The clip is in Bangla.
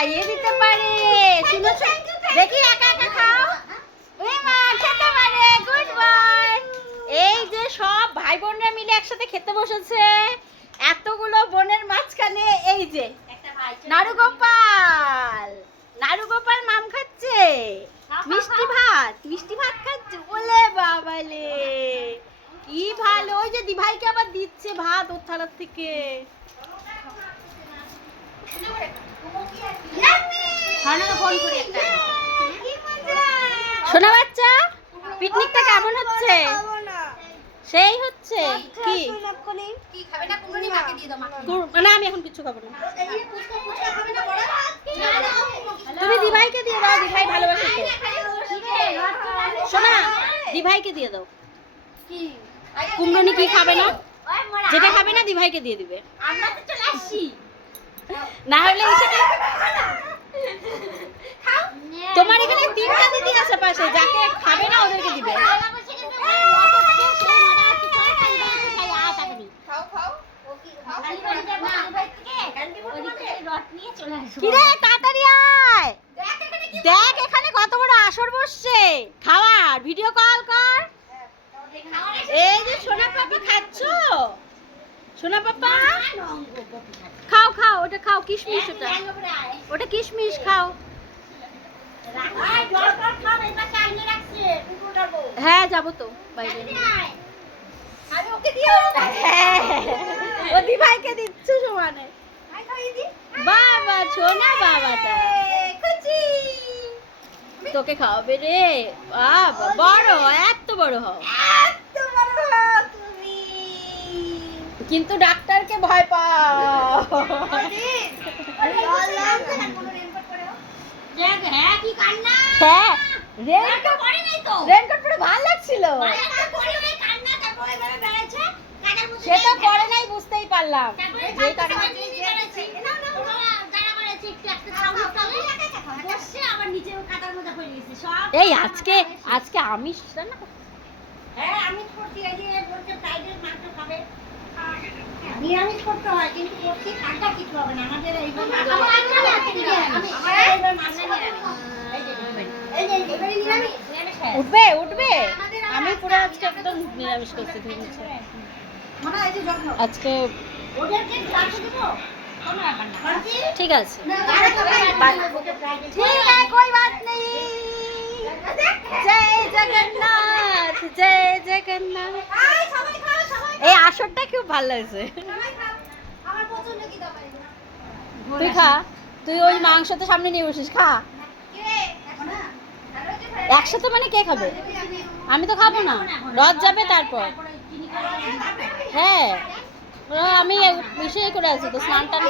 খাইয়ে দিতে পারে। শুনেছ? দেখি একা একা খাও। ওই মা খেতে পারে। Good boy. এই যে সব ভাই বোনরা মিলে একসাথে খেতে বসেছে। এতগুলো বোনের মাঝখানে এই যে নারুগোপাল। নারুগোপাল মাম খাচ্ছে মিষ্টি ভাত খাচ্ছে। ওলে বাবালে কি ভালো। ওই যে দিভাইকে আবার দিচ্ছে ভাত ওর থালার থেকে। শোনা বাচ্চা, পিকনিকটা কেমন হচ্ছে? সেই হচ্ছে কি না, আমি এখন কিছু খাবো না। তুমি দিভাইকে দিয়ে দাও, দিভাই ভালোবাসে তো। শোনা, দিভাইকে দিয়ে দাও। কুমড়োনি কি খাবে না? যেটা খাবে না দিভাইকে দিয়ে দিবে। না হলে তোমার এখানে 3টা দিদি আছে পাশে, যাকে খাবে না ওদেরকে দিবে। কিরে তাড়াতাড়ি আয়, দেখ এখানে কত বড় আসর বসছে খাওয়ার। ভিডিও কল কর। এই যে সোনা পাপা খাচ্ছো? সোনা পাপা খাও খাও, ওটা খাও কিশমিশ। ওটা কিশমিশ খাও। হ্যাঁ যাবো তো বাইরে। হ্যাঁ ও দিভাইকে দিচ্ছ সমানে। বাবা সোনা বাবাটা তোকে খাওয়াবে রে। বাবা বড়, এত বড় হও। কিন্তু ডাক্তারকে ভয় পাও। হ্যাঁ রেনকোট পরে ভালো লাগছিল। সেটা পরে নাই, বুঝতেই পারলাম। এই আজকে আমিষ রান্না করছি। নিরামিষ করতে হয়, কিন্তু করছি ঠান্ডা কিছু হবে না আমাদের। উঠবে উঠবে। আমি পুরো আজকে একদম নিরামিষ করছি। আজকে ঠিক আছে, জয় জগন্নাথ, জয় জগন্নাথ। এই আসরটা খুব ভালো লাগছে। তুই খা, তুই ওই মাংস তো সামনে নিয়ে বসিস, খা। একসাথে মানে কে খাবে? আমি তো খাবো না, রথ যাবে তারপর। হ্যাঁ আমি বিষয় করে আছি তো, স্নান টান।